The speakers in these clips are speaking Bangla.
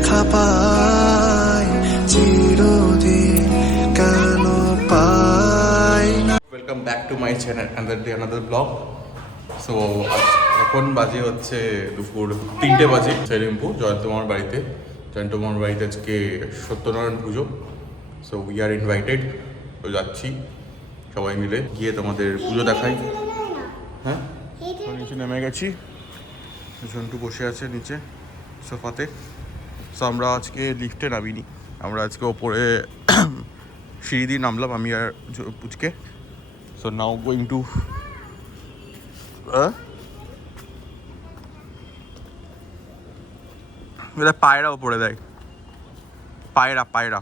দেখা পাই চিরদিন কেন পাই না। Welcome back to my channel another blog. So এখন বাজে হচ্ছে দুপুর 3টে বাজে। সেলিমপুর জয়ন্তমার বাড়িতে আজকে সত্যনারায়ণ পুজো। So we are invited. তো যাচ্ছি সবাই মিলে গিয়ে তোমাদের পুজো দেখাই। হ্যাঁ, নিচে নেমে গেছি, ঝন্টু বসে আছে নিচে সোফাতে। সো আমরা আজকে লিফটে নামিনি, আমরা আজকে ওপরে সিঁড়ি দিয়ে নামলাম আমি আর পুচকে। সো নাও গোয়িং টু পায়রা ওপরে দেয়, পায়রা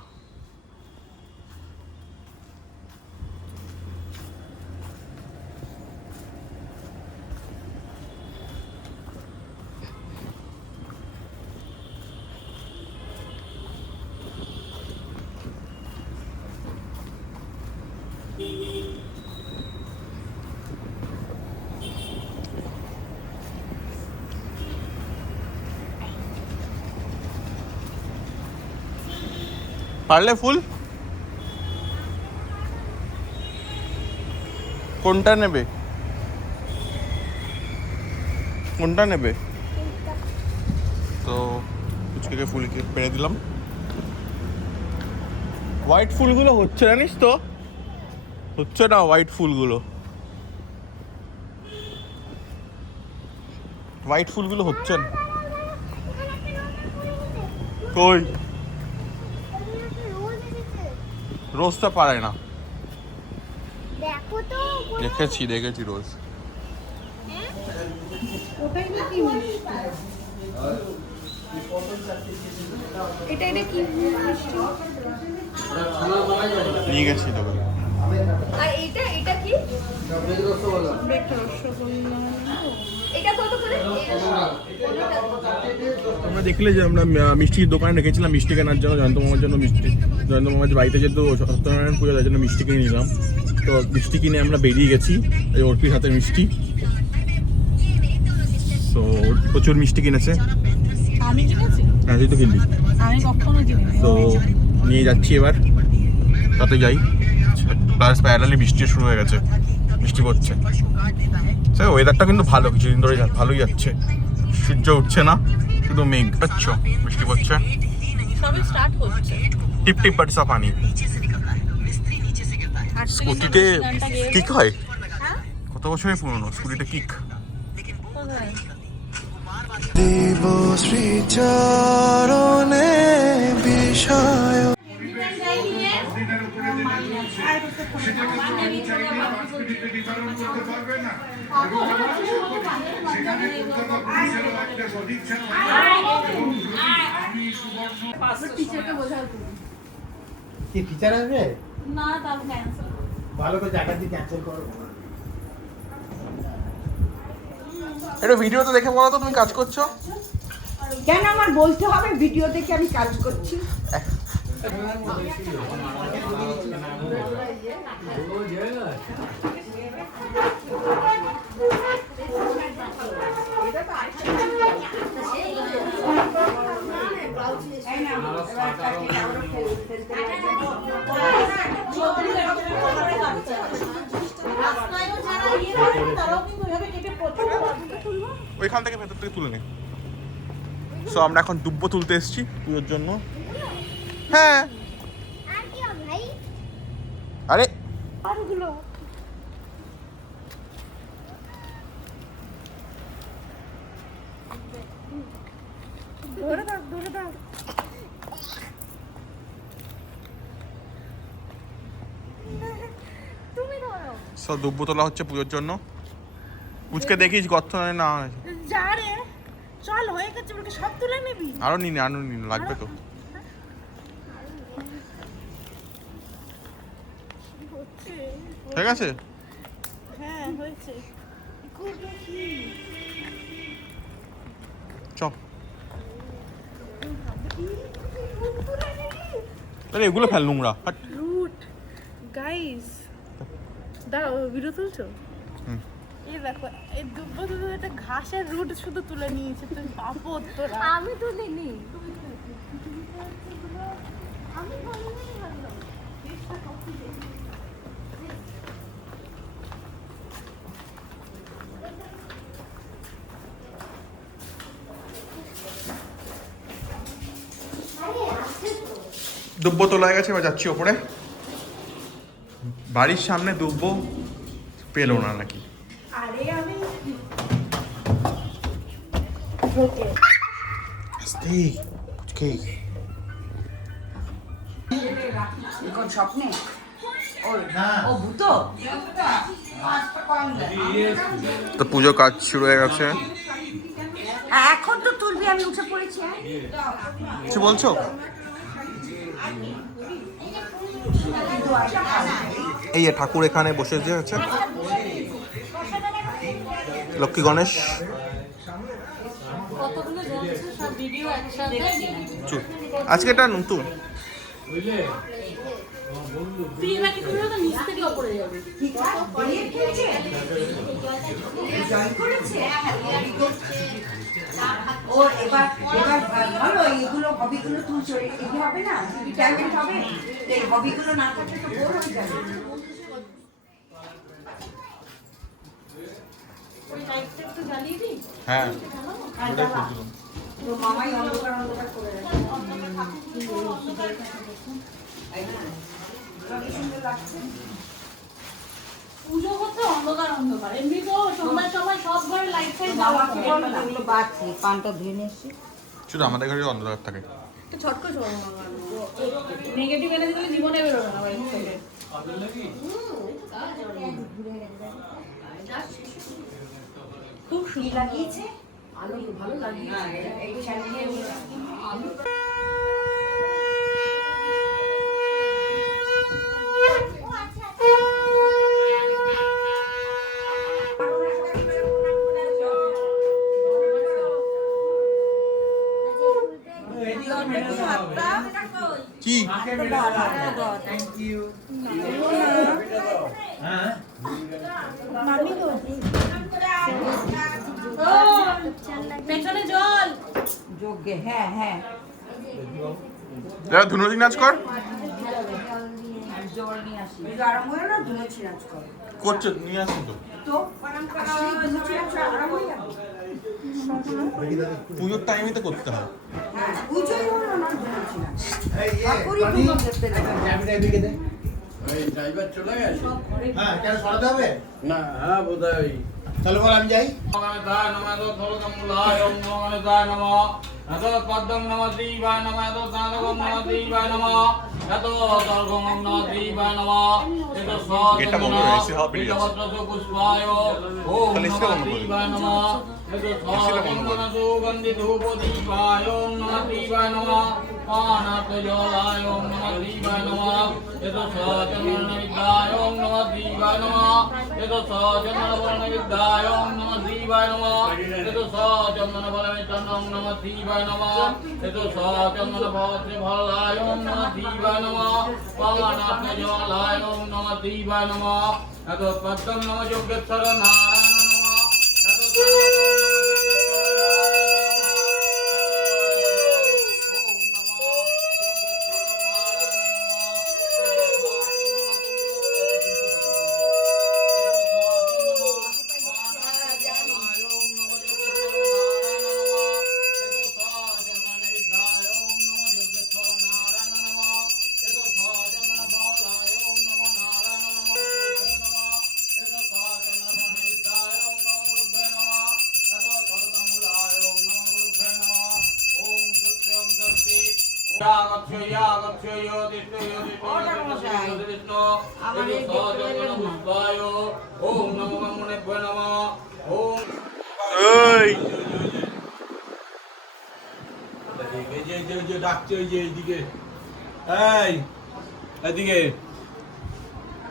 পারলে ফুল কোনটা নেবে তো পুচকে ফুল পেরে দিলাম। হোয়াইট ফুলগুলো হচ্ছে জানিস তো, হচ্ছে না হোয়াইট ফুলগুলো হচ্ছে না। কই রোজটা পারে না, দেখেছি রোজ। নিয়ে গেছি তবে। আর এটা কি? তোমরা দেখলে যে আমরা মিষ্টির দোকানে রেখেছিলাম মিষ্টি কেনার জন্য, জয়ন্ত মামার জন্য মিষ্টি। জয়ন্ত মামার বাড়িতে যেহেতু সত্যনারায়ণ পুজো, তার জন্য মিষ্টি কিনে নিলাম। তো মিষ্টি কিনে আমরা বেরিয়ে গেছি, এই অর্পির হাতে মিষ্টি। তো প্রচুর মিষ্টি কিনেছে। আমি কিনেছি? হ্যাঁ, তুই তো কিনবি। আমি কখনো কিনিনি। তো নিয়ে যাচ্ছি এবার, তাতে যাই। প্লাস প্যারালি বৃষ্টি শুরু হয়ে গেছে, বৃষ্টি পড়ছে। স্যার ওয়েদারটা কিন্তু ভালো, কিছুদিন ধরে ভালোই যাচ্ছে। সূর্য উঠছে না, শুধু মেঘ। আচ্ছা, বৃষ্টি পড়ছে, সবই স্টার্ট হচ্ছে। টিপ টিপ বাড়ছে পানি। স্কুটিতে কিক হয়? কত বছরের পুরনো স্কুটিতে কিক। দেব শ্রীচরণে বিষয় কি টিচার আসবে না, তাও ক্যান্সেল। ভালো করে জায়গা দিয়ে ক্যান্সেল করো। এটা ভিডিওতে দেখে বলো তো তুমি কাজ করছো কেন আমার বলতে হবে ভিডিও দেখে আমি কাজ করছি? ওইখান থেকে ভেতর থেকে তুলে নে। সো আমরা এখন দুব্বো তুলতে এসেছি পুজোর জন্য। হ্যাঁ, আরে সব দুব্বো তোলা হচ্ছে পুজোর জন্য। পুচকে দেখিস গর্ত না যা রে, চল হয়ে গেছে, বলকে সব তুলে নিবি। আরো নিন লাগবে তো। ঠিক আছে, হ্যাঁ হয়েছে। চ তাহলে এগুলো ফেল, নোংরা। রুট গাইস, দাঁড়াও ভিডিও তুলছো? এই দেখো, এই দুব্বো একটা ঘাসের রুট শুধু তুলে নিয়েছে। তুই বাপদ তোরা। আমি তুলিনি। দুব্বো তোলা হয়ে গেছে, এবার যাচ্ছি ওপরে। বাড়ির সামনে দুব্বো পেলো না নাকি? আরে আমি এখন স্বপ্নে ও ভূত তো পুজো কাজ শুরু হয়ে গেছে। এখন তো তুলবি, আমি উঠে পড়েছি। কিছু বলছো? এই যে ঠাকুর এখানে বসে যে আছে, লক্ষ্মী গণেশ। কতগুলো জ্বলছে সব ভিডিও একসাথে। আজকে এটা নতুন। তুই এবার কি করবি? নিচ থেকে ওপরে যাবে। ওর এবার এবার ভালো এইগুলো হবিগুলো তুলছো, এগুলো হবে না, ট্যালেন্ট হবে। এই হবিগুলো না করতে তো বোর হয়ে যাবে। ওই লাইটটা একটু জ্বালিয়ে দিই। হ্যাঁ, তো মামাই অন্ধকার অন্ধকার করে রাখে। সুন্দর লাগছে। পুজো করতে অন্ধকার অন্ধকার, এমনি তো সন্ধ্যার সময় সব ঘরে লাইট ফাইট বাবা জ্বালানো কি বললো, এগুলো বাড়ছে, পানটা ধুয়ে নিয়ে এসছি। শুধু আমাদের ঘরে অন্ধকার থাকে। তো ছটকো চলো নেগেটিভ এনার্জি গুলো জীবনে বেরোবে না বাইরে থেকে। খুব সুন্দর লাগিয়েছে, আলো ভালো লাগিয়েছে। এই চালিয়ে কি পেছনে জল যোগ্যে, হ্যাঁ হ্যাঁ ধুনুচি নাচ কর জল নিয়ে আসি। আরাম হয়ে না, ধুনুচি নাচ করে করছে, নিয়ে আসুন তো। তো ধুনুচি নাচ আরাম হয়ে যাবে। পুজোর টাইমে তো করতে হয়। হ্যাঁ, পুজোই হলো না, ধুনুচি নাচ। ঠাকুরই পুজো করতে লাগে। চাবিটা এদিকে দে। এই ড্রাইভার চলে গেছে? হ্যাঁ, কেন সরাতে হবে? না, হ্যাঁ বোধহয়। চলো বল, আমি যাই। গণেশায় নমঃ, এত ধরকমূলায় ওম নমো গণেশায় নমঃ, এত পদ্মং নমঃ শিবায় নমঃ, এত সাধকং নমঃ শিবায় নমঃ, এত দর্গং নমঃ শিবায় নমঃ, এত গেটটা বন্ধ হয়ে গেছে, হাওয়া বেরিয়ে যাচ্ছে। সহস্র পুষ্পায় ওম তাহলে নমঃ সেটা বন্ধ করে দিন। শিবায় নমঃ, এত সহস্র সুগন্ধি ধূপ দীপায় ওম নমঃ শিবায় নমঃ, পানাত জলায় ওম নমঃ শিবায় নমঃ, এত সচন্দন বিদ্যায় ওম নমঃ শিবায় নমঃ, এত সচন্দন বর্ণ বিদ্যায় ওম নমঃ শিবায় নমঃ, এত সচন্দন বলমিত্রং ওম নমঃ শিবায় নমঃ, এত সচন্দন ভদ্রে ভল্লায় ওম নমঃ শিবায় নমঃ, পানাত জলায় ওম নমঃ শিবায় নমঃ, এত পদ্মং নমঃ যোগেশ্বর নারায়ণ নমঃ, এত এই ডাকছে ওই যে এইদিকে, এই এদিকে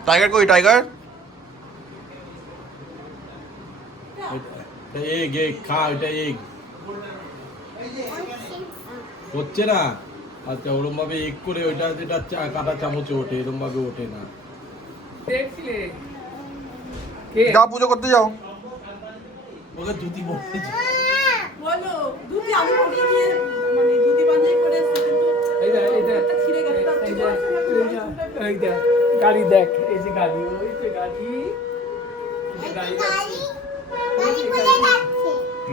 টাইগার কই? টাইগার এগ এগ খা, এটা এগ হচ্ছে না। আচ্ছা, ওরম ভাবে এগ করে ওইটা যেটা কাটা চামচে ওঠে, এরম ভাবে ওঠে না। যাও পুজো করতে যাও। ওকে জুতি বলতে বলো দুটি আমি পরিয়ে দিয়ে মানে দুটি বাঁধাই করে গাড়ি দেখ, এই যে গাড়ি, ওই যে গাড়ি, এই যে গাড়ি যাচ্ছে।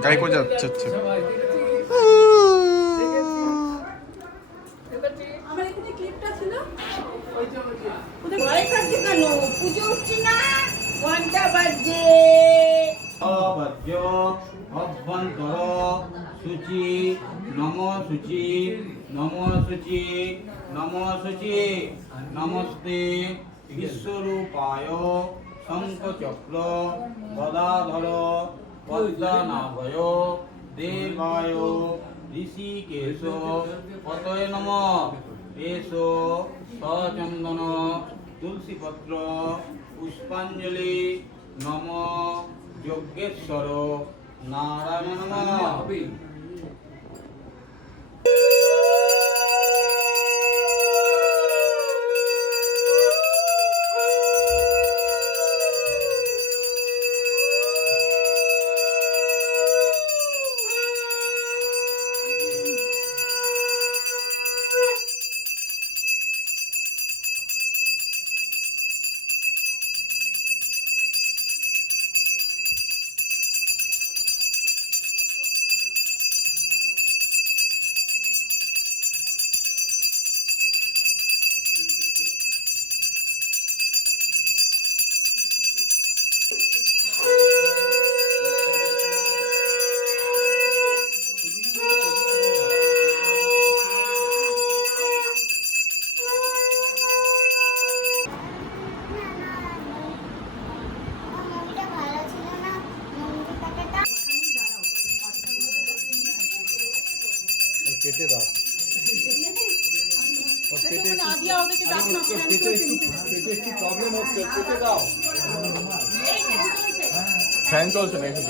গাড়ি করে যাচ্ছে সবাই দেখেছি? দেখেছি? আমার এখানে ক্লিপটা ছিল ওই যে, ওই যে। ভয় করছে কেন? পুজো উঠছে না? ঘন্টা বাজছে। অবাদ্য অভ্যন্তর শুচি নম শুচি নম শুচি নম শুচি নমস্তে বিশ্বরূপায় শঙ্খচক্র গদাধর পদ্মনাভয় দেবায় ঋষিকেশ পতয়ে নম এষ সচন্দন তুলসীপত্র পুষ্পাঞ্জলি নম যজ্ঞেশ্বর নারায়ণ নমঃ। কেটে দাও আদিয়া ওদেরকে ডাক না পেটে একটু প্রবলেম হচ্ছে কেটে দাও ফ্যান চলছে না একটু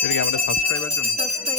এটা কি আমাদের সাবস্ক্রাইবার জন্য সাবস্ক্রাইব